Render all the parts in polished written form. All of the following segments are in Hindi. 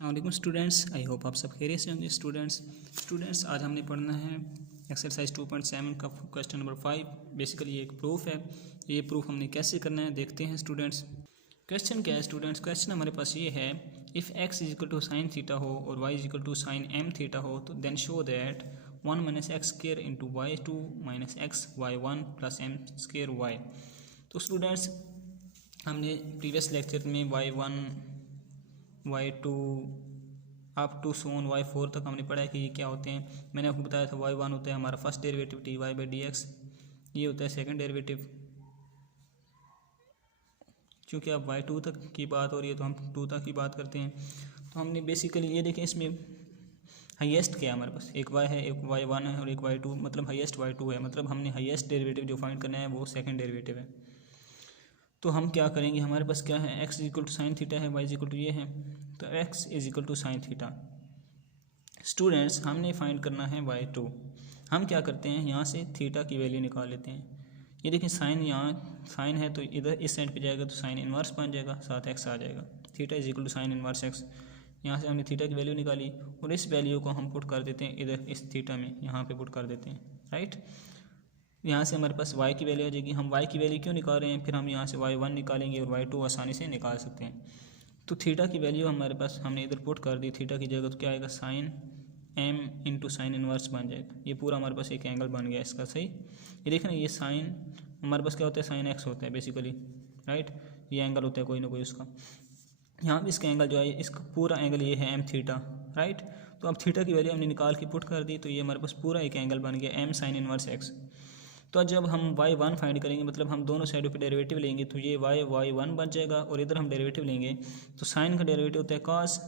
वालेकुम स्टूडेंट्स, आई होप आप सब खैरियत से होंगे। स्टूडेंट्स आज हमने पढ़ना है एक्सरसाइज 2.7 का क्वेश्चन नंबर 5। बेसिकली ये एक प्रूफ है। ये प्रूफ हमने कैसे करना है देखते हैं स्टूडेंट्स। क्वेश्चन क्या है स्टूडेंट्स? क्वेश्चन हमारे पास ये है, if x is equal to sine theta हो और y is equal to sine m theta हो तो then show that 1 minus x square into y two minus x y one plus m square y. तो स्टूडेंट्स हमने प्रीवियस लेक्चर में y1 y2 up to Son y4 तक हमने पढ़ा है कि ये क्या होते हैं। मैंने आपको बताया था y1 होता है हमारा first derivative dy by D x, ये होता है सेकंड डेरिवेटिव। क्योंकि अब y2 तक की बात हो रही है तो हम 2 तक की बात करते हैं। तो हमने बेसिकली ये देखें, इसमें हाईएस्ट क्या है हमारे पास, एक y है, एक y1 है और एक y2, मतलब हाईएस्ट y2 है। मतलब हमने हाईएस्ट डेरिवेटिव जो फाइंड करना है वो सेकंड डेरिवेटिव है। तो हम क्या करेंगे, हमारे पास क्या है, x is equal to sine theta है, y इज इक्वल टू ये है, तो x is equal to sine theta. Students हमने फाइंड करना है y2। हम क्या करते हैं, यहाँ से थीटा की वैल्यू निकाल लेते हैं। ये देखिए साइन, यहाँ साइन है तो इधर इस साइड पे जाएगा तो साइन इन्वर्स बन जाएगा, साथ x आ जाएगा। Theta is equal to sine inverse x। यहाँ से हमने थीटा की वैल्यू निकाली और इस वैल्यू को हम पुट कर देते हैं इधर इस थीटा में, यहाँ पे पुट कर देते हैं, राइट। यहाँ से हमारे पास y की वैल्यू आ जाएगी। हम y की वैल्यू क्यों निकाल रहे हैं, फिर हम यहाँ से y1 निकालेंगे और y2 आसानी से निकाल सकते हैं। तो थीटा की वैल्यू हमारे पास हमने इधर पुट कर दी थीटा की जगह, तो क्या आएगा, sine m into sine inverse बन जाएगा। ये पूरा हमारे पास एक एंगल बन गया इसका, सही। ये देखना, ये साइन हमारे पास क्या होता है, साइन x होता है बेसिकली, राइट। ये एंगल होता है कोई ना कोई उसका। यहाँ पे इसका एंगल जो है, इसका पूरा एंगल ये है m थीटा, राइट। तो अब थीटा की वैल्यू हमने निकाल के पुट कर दी तो ये हमारे पास पूरा एक एंगल बन गया m साइन इन्वर्स x। तो जब हम y1 फाइंड करेंगे, मतलब हम दोनों साइडों पे डेरिवेटिव लेंगे, तो ये y1 बन जाएगा और इधर हम डेरिवेटिव लेंगे तो साइन का डेरिवेटिव होता है cos,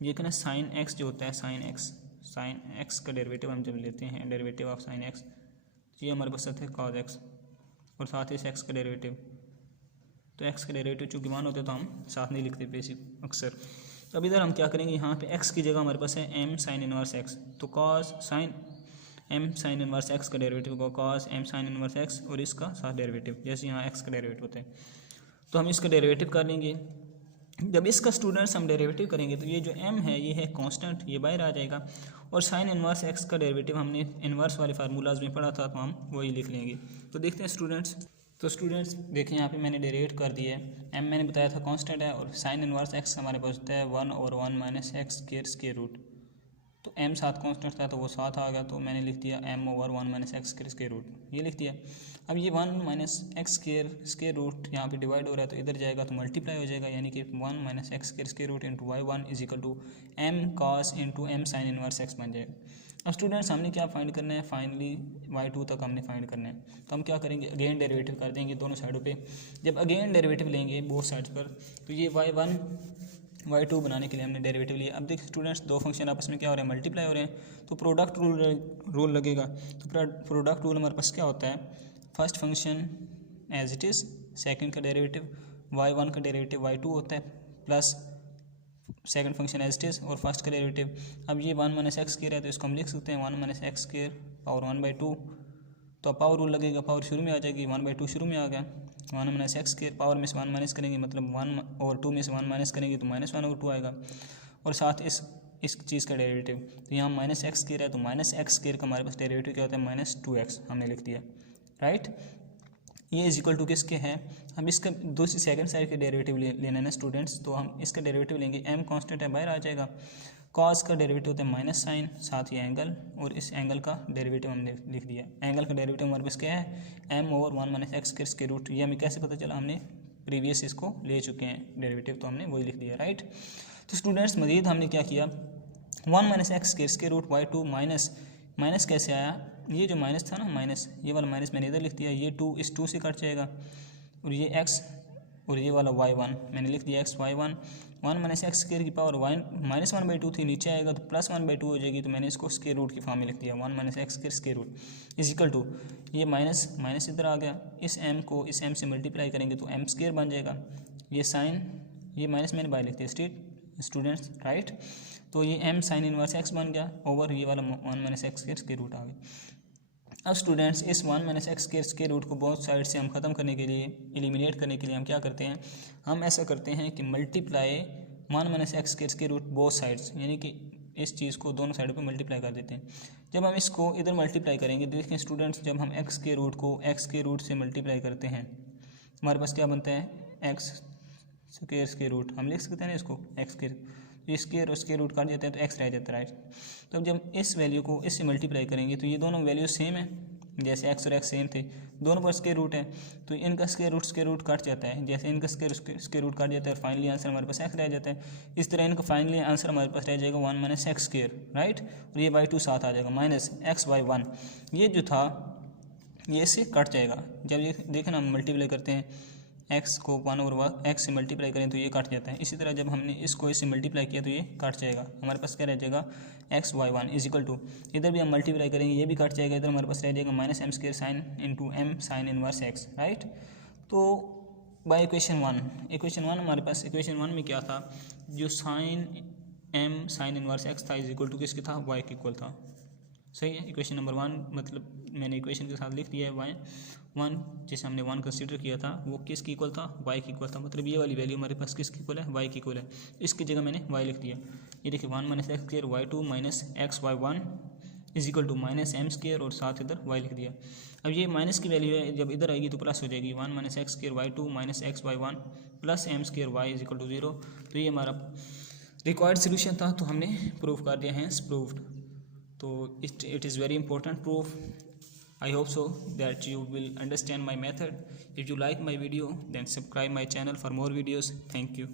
ये कहना साइन x जो होता है साइन x का डेरिवेटिव हम जब लेते हैं, डेरिवेटिव ऑफ साइन x, तो ये हमारे पास आता है cos x और साथ ही x का डेरिवेटिव। तो x का डेरिवेटिव चूँकि 1 होता है तो हम साथ नहीं लिखते बेसिक अक्सर। तो अब इधर हम क्या करेंगे, यहाँ पे x की जगह हमारे पास है m साइन इनवर्स x, तो cos sine m sine inverse x का डेरिवेटिव को cos m sine inverse x और इसका साथ डेरिवेटिव, जैसे यहाँ x का डेरिवेटिव होता है तो हम इसका डेरिवेटिव कर लेंगे। जब इसका स्टूडेंट्स हम डेरिवेटिव करेंगे तो ये जो m है ये है कांस्टेंट, ये बाहर आ जाएगा। और साइन इनवर्स x का डेरिवेटिव हमने इनवर्स वाले फार्मूलाज में पढ़ा था तो हम वही लिख लेंगे। तो देखते हैं स्टूडेंट्स। तो स्टूडेंट्स देखें, यहाँ पे मैंने डेरिवेट कर दिया है। m मैंने बताया था कांस्टेंट है और साइन इनवर्स x हमारे पास होता है 1 और 1 माइनस एक्स स्क्वायर रूट। तो m साथ कांस्टेंट था तो वो साथ आ गया, तो मैंने लिख दिया m over 1 minus x square root, ये लिख दिया। अब ये 1 माइनस एक्स स्क्वायर रूट यहाँ पे डिवाइड हो रहा है तो इधर जाएगा तो मल्टीप्लाई हो जाएगा, यानी कि 1 minus x square root into y1 is equal to m cos into m sine inverse x बन जाएगा। अब स्टूडेंट्स हमने क्या फाइंड करना है, फाइनली y2 तक हमने फाइंड करना है। तो हम क्या करेंगे, अगेन डेरिवेटिव कर देंगे दोनों साइडों पे। जब अगेन डेरिवेटिव लेंगे बोथ साइड्स पर तो ये y1 y2 बनाने के लिए हमने डेरिवेटिव लिया। अब देखिए स्टूडेंट्स, दो फंक्शन आपस में क्या हो रहे हैं, मल्टीप्लाई हो रहे हैं, तो प्रोडक्ट रूल लगेगा। तो प्रोडक्ट रूल हमारे पास क्या होता है, first function as it is, second का डेरिवेटिव y1 का डेरिवेटिव y2 होता है, plus second function as it is और फर्स्ट का डेरिवेटिव। अब ये 1 माइनस एक्स स्क्वायर है तो इसको हम लिख सकते हैं 1 माइनस एक्स स्क्वायर पावर 1/2। तो पावर रूल लगेगा, पावर शुरू में आ जाएगी, 1/2 शुरू में आ गया, 1 माइनस एक्स के पावर में से 1 माइनस करेंगे, मतलब 1 और 2 में से 1 माइनस करेंगे तो -1 और 2 आएगा। और साथ इस चीज़ का डेरिवेटिव, तो यहाँ माइनस एक्स स्क्वायर है तो माइनस एक्स स्क्वायर का हमारे पास डेरिवेटिव क्या होता है, -2x हमने लिख दिया, राइट। ये इज इक्वल टू किसके है, हम इसका दूसरी सेकंड साइड के डेरिवेटिव लेना है ना स्टूडेंट्स। तो हम इसका डेरिवेटिव लेंगे, m कांस्टेंट है बाहर आ जाएगा, cos का डेरिवेटिव होता है माइनस साइन, साथ ही एंगल, और इस एंगल का डेरिवेटिव हमने लिख दिया। एंगल का डेरिवेटिव हमारे पास क्या है, m over 1 minus x square root. ये हमें कैसे पता चला, हमने प्रीवियस इसको ले चुके हैं डेरिवेटिव, तो हमने वही लिख दिया, राइट। तो स्टूडेंट्स मजीद हमने क्या किया, 1 minus x square root y2 minus कैसे आया, ये जो माइनस था ना, माइनस ये वाला माइनस मैंने इधर लिख दिया, ये 2 इस 2 से कट जाएगा, और ये x और ये वाला y1 मैंने लिख दिया x y1। 1 minus x square की पावर माइनस 1/2 थी, नीचे आएगा तो प्लस 1/2 हो जाएगी, तो मैंने इसको स्क्वायर रूट की फॉर्म में लिख दिया, 1 minus x square root is equal to, ये माइनस इधर आ गया, इस m को इस m से मल्टीप्लाई करेंगे तो m स्क्वायर बन जाएगा, ये साइन, ये माइनस मैंने बाय लिख दिया स्टूडेंट्स, राइट। तो ये m साइन इनवर्स x बन गया ओवर ये वाला 1 माइनस एक्स स्क्वायर रूट आ गया। अब स्टूडेंट्स इस 1 माइनस एक्स स्क्वायर रूट को बोथ साइड से हम ख़त्म करने के लिए, एलिमिनेट करने के लिए हम क्या करते हैं, हम ऐसा करते हैं कि मल्टीप्लाई 1 माइनस एक्स के स्क्वायर रूट बोथ साइड्स, यानी कि इस चीज़ को दोनों साइडों पे मल्टीप्लाई कर देते हैं। जब हम इसको इधर मल्टीप्लाई करेंगे तो देखें स्टूडेंट्स, जब हम एक्स के रूट को एक्स के रूट से मल्टीप्लाई करते हैं हमारे पास क्या बनता है, एक्स स्क्वायर रूट, हम लिख सकते हैं ना इसको एक्स के, तो स्क्वायर और स्क्वायर रूट काट जाते हैं तो एक्स रह जाता है, राइट। तो अब जब इस वैल्यू को इससे मल्टीप्लाई करेंगे तो ये दोनों वैल्यू सेम है, जैसे एक्स और एक्स सेम थे, दोनों पर स्क्वायर रूट है, तो इनका स्क्वायर रूट कट जाता है, जैसे इनका स्क्वायर रूट कट जाता है, फाइनली आंसर हमारे पास एक्स रह जाता है। इस तरह इनका फाइनली आंसर हमारे पास रह जाएगा 1 माइनस एक्स स्क्वायर, राइट, और ये बाई 2 साथ आ जाएगा माइनस एक्स बाई 1, ये जो था ये इससे कट जाएगा। जब ये देखें ना हम मल्टीप्लाई करते हैं एक्स को 1/x एक्स से मल्टीप्लाई करें तो ये कट जाता है। इसी तरह जब हमने इसको इससे मल्टीप्लाई किया तो ये कट जाएगा, हमारे पास क्या रह जाएगा x by 1 is equal to, इधर भी हम मल्टीप्लाई करेंगे ये भी कट जाएगा, इधर हमारे पास रह जाएगा minus m square sine into m sine inverse x, right. तो बाय इक्वेशन 1 हमारे पास इक्वेशन 1 में क्या था, जो sine m sine inverse x था इज इक्वल टू किसके था, वाई के इक्वल था, सही है। इक्वेशन नंबर 1 मतलब मैंने इक्वेशन के साथ लिख दिया है वाई 1, जैसे हमने 1 कंसीडर किया था वो किसकी इक्वल था, वाई की इक्वल था, मतलब ये वाली वैल्यू हमारे पास किसकी इक्वल है, वाई की इक्वल है, इसकी जगह मैंने वाई लिख दिया। ये देखिए 1 minus x square y 2 minus x y 1 is equal to minus m square और साथ इधर वाई लिख दिया। अब ये माइनस की वैल्यू है, जब इधर आएगी तो प्लस हो जाएगी, 1 minus x square y 2 minus x y 1 plus m square y is equal to 0। तो ये हमारा रिक्वायर्ड सोल्यूशन था, तो हमने प्रूव कर दिया, हैंस प्रूव्ड। तो it is very important proof. I hope so that you will understand my method. If you like my video then subscribe my channel for more videos. Thank you.